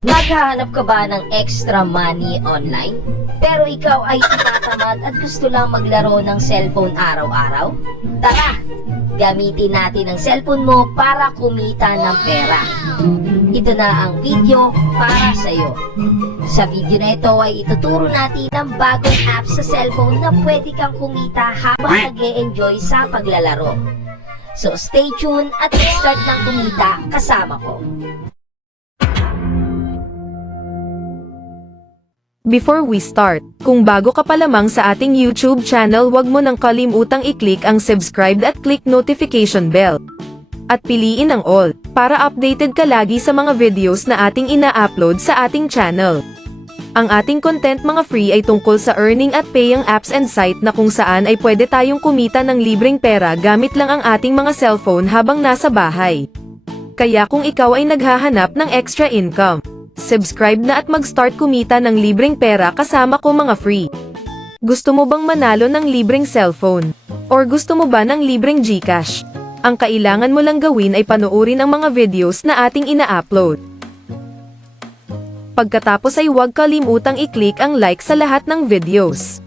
Naghahanap ka ba ng extra money online? Pero ikaw ay tinatamad at gusto lang maglaro ng cellphone araw-araw? Tara! Gamitin natin ang cellphone mo para kumita ng pera. Ito na ang video para sa iyo. Sa video na ito ay ituturo natin ang bagong app sa cellphone na pwede kang kumita habang nag-e-enjoy sa paglalaro. So stay tuned at start ng kumita kasama ko. Before we start, kung bago ka pa lamang sa ating YouTube channel, huwag mo nang kalimutang i-click ang subscribe at click notification bell. At piliin ang all, para updated ka lagi sa mga videos na ating ina-upload sa ating channel. Ang ating content mga free ay tungkol sa earning at paying apps and site na kung saan ay pwede tayong kumita ng libreng pera gamit lang ang ating mga cellphone habang nasa bahay. Kaya kung ikaw ay naghahanap ng extra income, subscribe na at mag-start kumita ng libreng pera kasama ko mga free. Gusto mo bang manalo ng libreng cellphone? Or gusto mo ba ng libreng GCash? Ang kailangan mo lang gawin ay panoorin ang mga videos na ating ina-upload. Pagkatapos ay huwag kalimutang i-click ang like sa lahat ng videos.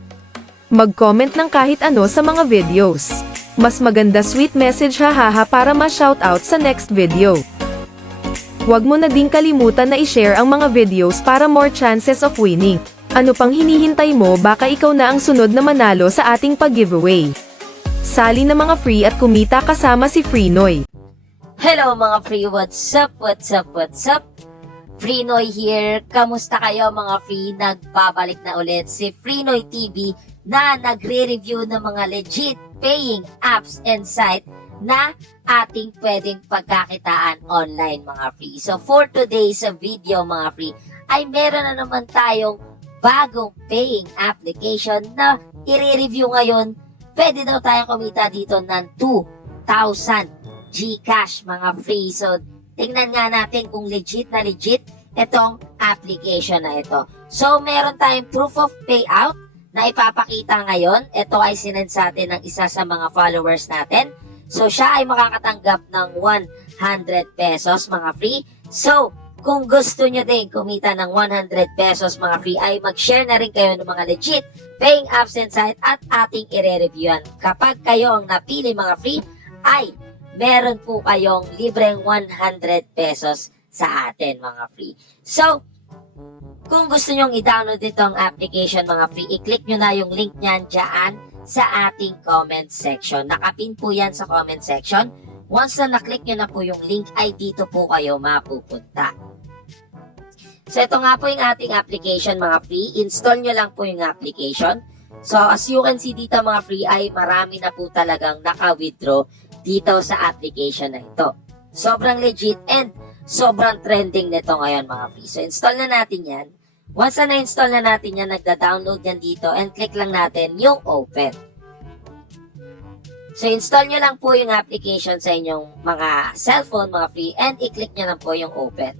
Mag-comment ng kahit ano sa mga videos. Mas maganda sweet message hahaha para ma-shoutout sa next video. Huwag mo na ding kalimutan na i-share ang mga videos para more chances of winning. Ano pang hinihintay mo, baka ikaw na ang sunod na manalo sa ating pag-giveaway. Sali na mga free at kumita kasama si Freenoy. Hello mga free, what's up, what's up, what's up? Freenoy here. Kamusta kayo mga free? Nagbabalik na ulit si Freenoy TV na nagre-review ng mga legit paying apps and site na ating pwedeng pagkakitaan online mga free. So for today's video mga free, ay meron na naman tayong bagong paying application na i-review ngayon. Pwede daw tayong kumita dito ng 2,000 GCash mga free. So tingnan nga natin kung legit na legit itong application na ito. So meron tayong proof of payout na ipapakita ngayon. Ito ay sinend sa atin ng isa sa mga followers natin. So, siya ay makakatanggap ng 100 pesos mga free. So, kung gusto nyo din kumita ng 100 pesos mga free, ay mag-share na rin kayo ng mga legit paying apps and site at ating i-reviewan. Kapag kayo ang napili mga free, ay meron po kayong libreng 100 pesos sa atin mga free. So, kung gusto nyong i-download itong application mga free, i-click nyo na yung link nyan dyan sa ating comment section. Nakapin po yan sa comment section. Once na naklik nyo na po yung link, ay dito po kayo mapupunta. So ito nga po yung ating application mga free. Install nyo lang po yung application. So as you can see dito mga free, ay marami na po talagang naka-withdraw dito sa application na ito. Sobrang legit and sobrang trending nito ngayon mga free. So install na natin yan. Once na na-install na natin yan, nagda-download yan dito and click lang natin yung open. So install nyo lang po yung application sa inyong mga cellphone, mga free, and i-click nyo lang po yung open.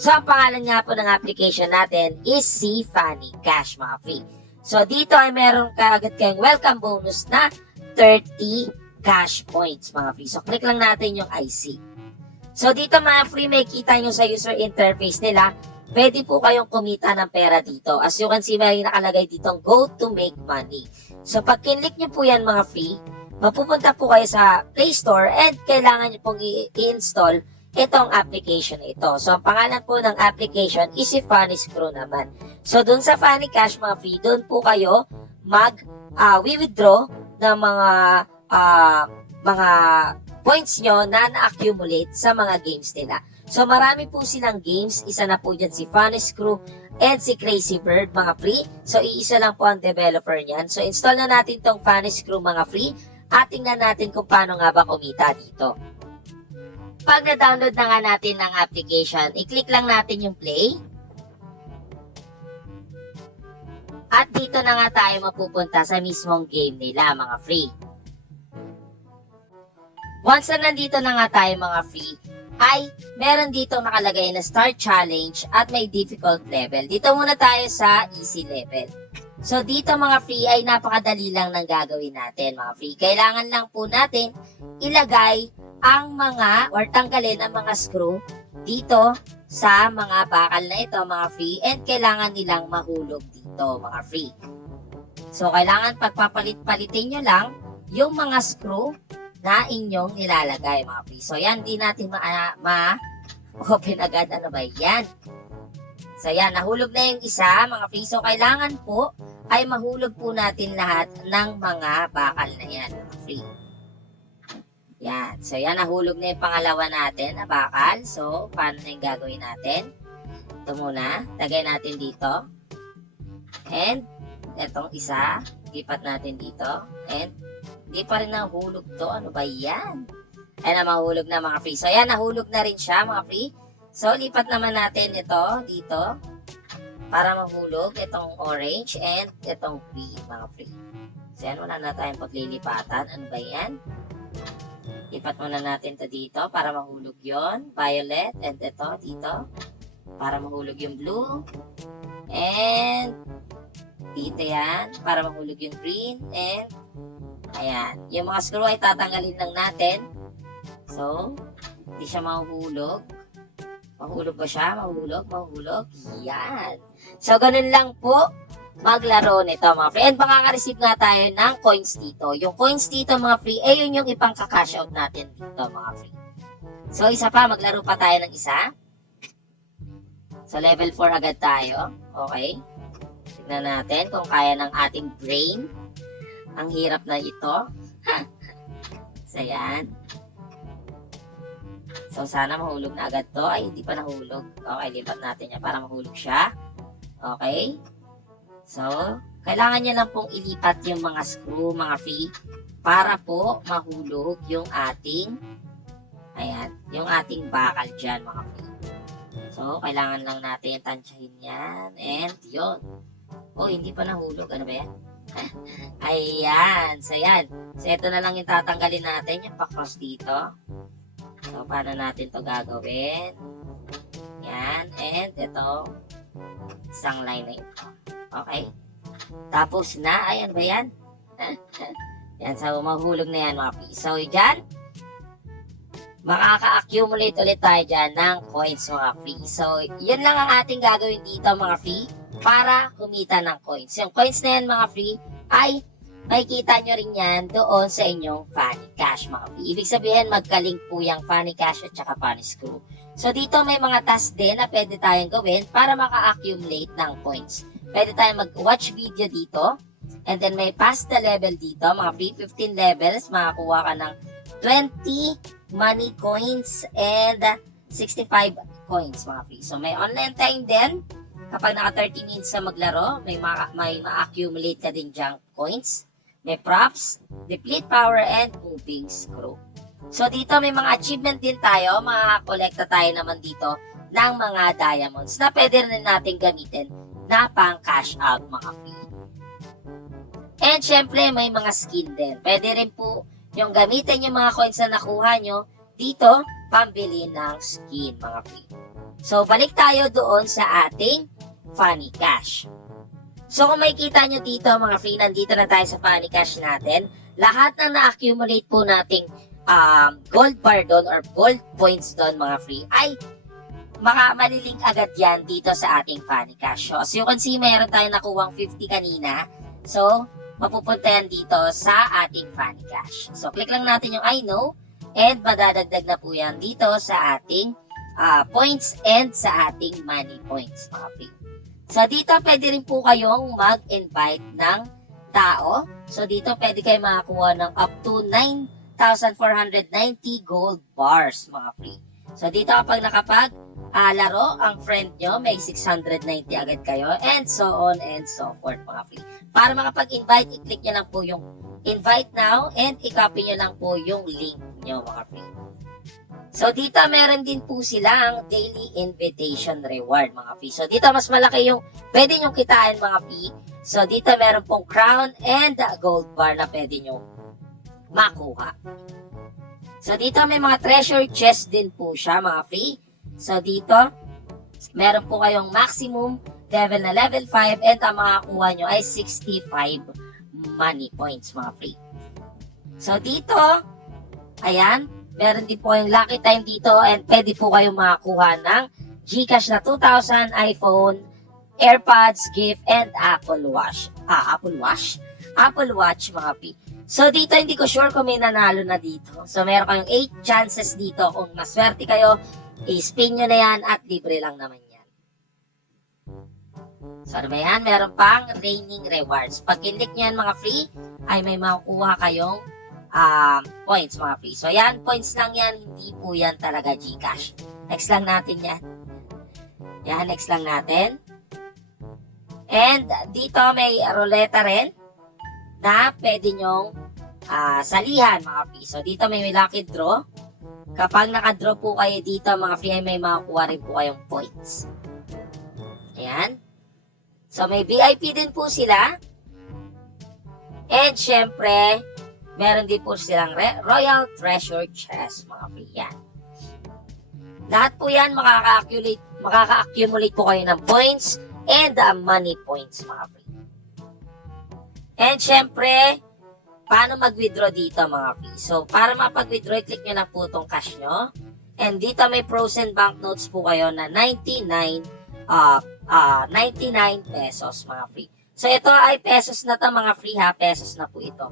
So ang pangalan nga po ng application natin is si Funny Cash mga free. So dito ay meron kaagad kayong welcome bonus na 30 cash points mga free. So click lang natin yung IC. So dito mga free, may kita nyo sa user interface nila. Pwede po kayong kumita ng pera dito. As you can see, may nakalagay ditong go to make money. So, pag kinlik nyo po yan mga free, mapupunta po kayo sa Play Store and kailangan nyo pong i-install itong application na ito. So, ang pangalan po ng application is si Funny Screw naman. So, dun sa Funny Cash mga free, dun po kayo withdraw ng mga points nyo na na-accumulate sa mga games nila. So, marami po silang games. Isa na po dyan si Funny Screw and si Crazy Bird, mga free. So, iisa lang po ang developer niyan. So, install na natin tong Funny Screw, mga free. At tingnan natin kung paano nga ba kumita dito. Pag na-download na nga natin ng application, i-click lang natin yung play. At dito na nga tayo mapupunta sa mismong game nila, mga free. Once na nandito na nga tayo, mga free, ay meron dito nakalagay na Start Challenge at may difficult level. Dito muna tayo sa easy level. So dito mga free ay napakadali lang ng gagawin natin mga free. Kailangan lang po natin ilagay ang mga or tanggalin ang mga screw dito sa mga bakal na ito, mga free, and kailangan nilang mahulog dito, mga free. So, kailangan pagpapalit-palitin nyo lang yung mga screw na inyong nilalagay, mga free. So, yan, di natin ma-open agad. Ano ba yan? So, yan, nahulog na yung isa, mga free. So, kailangan po ay mahulog po natin lahat ng mga bakal na yan, mga free. Yan. So, yan, nahulog na yung pangalawa natin na bakal. So, paano na yung gagawin natin? Ito muna. Lagay natin dito. And, itong isa. Lipat natin dito. And, hindi pa rin nahulog to. Ano ba yan? Ayan na, mahulog na mga free. So, yan, nahulog na rin siya, mga free. So, lipat naman natin ito dito. Para mahulog itong orange and itong green, mga free. So, yan, wala na tayong paglilipatan. Ano ba yan? Lipat muna natin to dito para mahulog yon, violet, and ito dito para mahulog yung blue, and dito yan para mahulog yung green, and ayan, yung mga screw ay tatanggalin lang natin. So, hindi siya mahulog. Mahulog ba siya? Mahulog. Yan. So, ganun lang po maglaro nito, mga free. And makaka-receive nga tayo ng coins dito. Yung coins dito, mga free, yun yung ipang ka-cash out natin dito, mga free. So, isa pa, maglaro pa tayo ng isa. So, level 4 agad tayo. Okay. Tignan natin kung kaya ng ating brain. Ang hirap na ito. So, yan. So, sana mahulog na agad to. Ay, hindi pa nahulog. Okay, lipat natin yan para mahulog siya. Okay. So, kailangan nyo lang pong ilipat yung mga screw, mga free, para po mahulog yung ating, ayan, yung ating bakal dyan, mga free. So, kailangan lang natin tansyahin yan, and yun. Oh, hindi pa nahulog. Ano ba yan? Ayan. So, yan. So, ito na lang yung tatanggalin natin, yung pa-cross dito. So, paano natin to gagawin? Yan, and ito, isang line na ito. Okay. Tapos na. Ayan ba yan? Yan. So, mahulog na yan, mga free. So, dyan, makaka-accumulate ulit tayo dyan ng coins, mga free. So, yun lang ang ating gagawin dito, mga free, para kumita ng coins. Yung coins na yan, mga free, ay makikita nyo rin yan doon sa inyong funny cash, mga free. Ibig sabihin, magkalink po yung funny cash at saka funny screw. So, dito may mga task din na pwede tayong gawin para maka-accumulate ng coins. Pwede tayong mag-watch video dito. And then may pass the level dito. Mga free 15 levels. Makakuha ka ng 20 money coins and 65 coins, mga free. So may online time din. Kapag naka 30 minutes na maglaro, may ma-accumulate ka din dyang coins. May props, deplete power, and moving screw. So dito may mga achievement din tayo. Makakolekta tayo naman dito ng mga diamonds na pwede rin natin gamitin na pang cash out, mga free. And syempre, may mga skin din. Pwede rin po yung gamitin yung mga coins na nakuha nyo dito, pambili ng skin, mga free. So, balik tayo doon sa ating funny cash. So, kung makikita nyo dito, mga free, nandito na tayo sa funny cash natin. Lahat ng na-accumulate po nating gold bar doon or gold points doon, mga free, ay malilink agad yan dito sa ating funny cash. So, as you can see, mayroon tayong nakuwang 50 kanina. So, mapupunta yan dito sa ating funny cash. So, click lang natin yung I know and madadagdag na po yan dito sa ating points and sa ating money points, mga free. So, dito pwede rin po kayong mag-invite ng tao. So, dito pwede kayo makakuha ng up to 9,490 gold bars, mga free. So, dito kapag laro ang friend nyo, may 690 agad kayo, and so on and so forth, mga free. Para makapag-invite, i-click nyo lang po yung invite now, and i-copy nyo lang po yung link nyo, mga free. So, dito meron din po silang daily invitation reward, mga free. So, dito mas malaki yung pwede nyo kitain, mga free. So, dito meron pong crown and gold bar na pwede nyo makuha. So, dito may mga treasure chest din po siya, mga free. So, dito, meron po kayong maximum level na level 5 and ang makakuha nyo ay 65 money points, mga free. So, dito, ayan, meron din po yung lucky time dito and pwede po kayong makakuha ng Gcash na 2,000, iPhone, AirPods, gift, and Apple Watch. Apple Watch, mga free. So, dito, hindi ko sure kung may nanalo na dito. So, meron kayong 8 chances dito. Kung maswerte kayo, i-spin nyo na yan at libre lang naman yan. So, ano ba yan? Meron pang raining rewards. Pag kinlik nyo yan, mga free, ay may makukuha kayong points, mga free. So, yan, points lang yan. Hindi po yan talaga Gcash. Next lang natin yan. Yan, next lang natin. And dito may ruleta rin na pwede nyong salihan, mga free. So, dito may lucky draw. Kapag nakadraw po kayo dito, mga free, ay may makukuha rin po kayong points. Ayan. So, may VIP din po sila. And, syempre, meron din po silang Royal Treasure Chest, mga free. Yan. Lahat po yan, makaka-accumulate po kayo ng points and money points, mga free. And syempre, paano mag-withdraw dito, mga free? So, para mapag-withdraw, click nyo lang po itong cash nyo. And dito may frozen banknotes po kayo na 99 pesos, mga free. So, ito ay pesos na to, mga free ha. Pesos na po ito.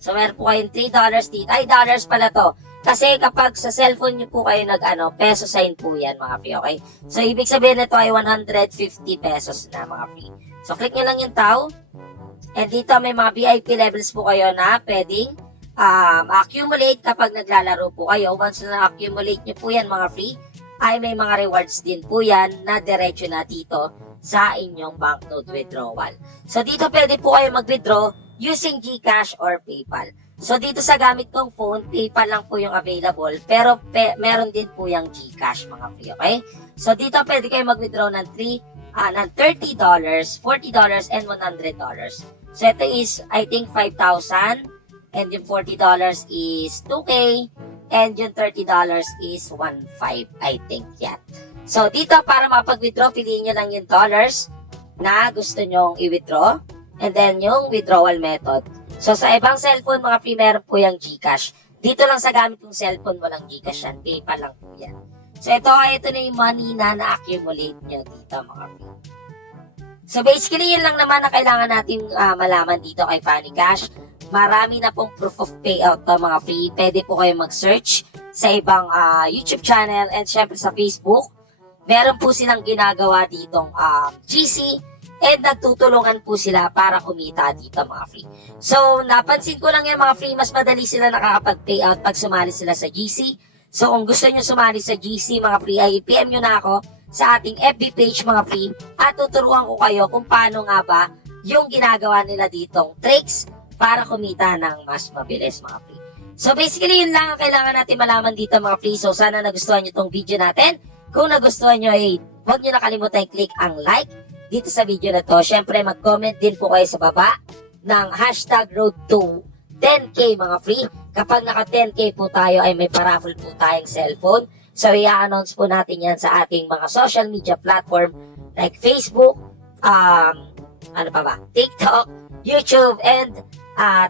So, meron po kayong $3 dito. Ay, dollars pala to. Kasi kapag sa cellphone nyo po kayo peso sign po yan, mga free, okay? So, ibig sabihin nito ay 150 pesos na, mga free. So, click nyo lang yung tao. And dito may mga VIP levels po kayo na pwedeng accumulate kapag naglalaro po kayo. Once na accumulate nyo po yan, mga free, ay may mga rewards din po yan na diretso na dito sa inyong banknote withdrawal. So, dito pwede po kayo mag-withdraw using GCash or PayPal. So, dito sa gamit kong phone, PayPal lang po yung available, pero meron din po yung GCash, mga free, okay? So, dito pwede kayo mag-withdraw ng $30, $40, and $100. So, ito is, I think, 5,000, and yung $40 is 2K, and yung $30 is 1.5, I think, yan. So, dito, para mapag-withdraw, piliin nyo lang yung dollars na gusto nyong i-withdraw, and then yung withdrawal method. So, sa ibang cellphone, mga free, meron po yung GCash. Dito lang sa gamit ng cellphone, walang GCash yan. PayPal lang po yan. So, ito na yung money na na-accumulate nyo dito, mga free. So, basically, yun lang naman na kailangan natin malaman dito kay Funny Cash. Marami na pong proof of payout to, mga free. Pwede po kayo mag-search sa ibang YouTube channel and syempre sa Facebook. Meron po silang ginagawa ditong GC. And nagtutulungan po sila para kumita dito, mga free. So, napansin ko lang yan, mga free, mas madali sila nakakapag-payout pag sumali sila sa GC. So, kung gusto nyo sumali sa GC, mga free, ay PM nyo na ako sa ating FB page, mga free, at tuturuan ko kayo kung paano nga ba yung ginagawa nila ditong tricks para kumita ng mas mabilis, mga free. So, basically, yun lang ang kailangan natin malaman dito, mga free. So, sana nagustuhan nyo tong video natin. Kung nagustuhan nyo, huwag nyo nakalimutan i-click ang like dito sa video na to. Syempre, mag-comment din po kayo sa baba ng hashtag road to 10K, mga free. Kapag naka 10K po tayo, ay may paraffle po tayong cellphone. So, i-announce po natin yan sa ating mga social media platform like Facebook, TikTok, YouTube, and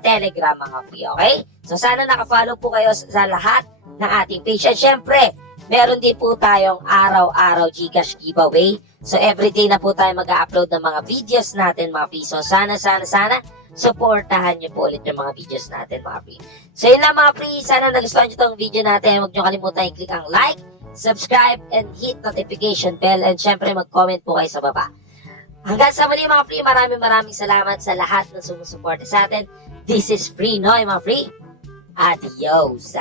Telegram, mga free, okay? So, sana nakafollow po kayo sa lahat ng ating page. At syempre, meron din po tayong araw-araw GCash giveaway. So, everyday na po tayo mag-upload ng mga videos natin, mga free. So, sana, supportahan nyo po ulit yung mga videos natin, mga free. So, yun lang, mga free. Sana nagustuhan nyo itong video natin. Huwag nyo kalimutan i-click ang like, subscribe, and hit notification bell. And syempre, mag-comment po kayo sa baba. Hanggang sa muli, mga free. Maraming salamat sa lahat na sumusuporta sa atin. This is Free Noy, mga free. Adios!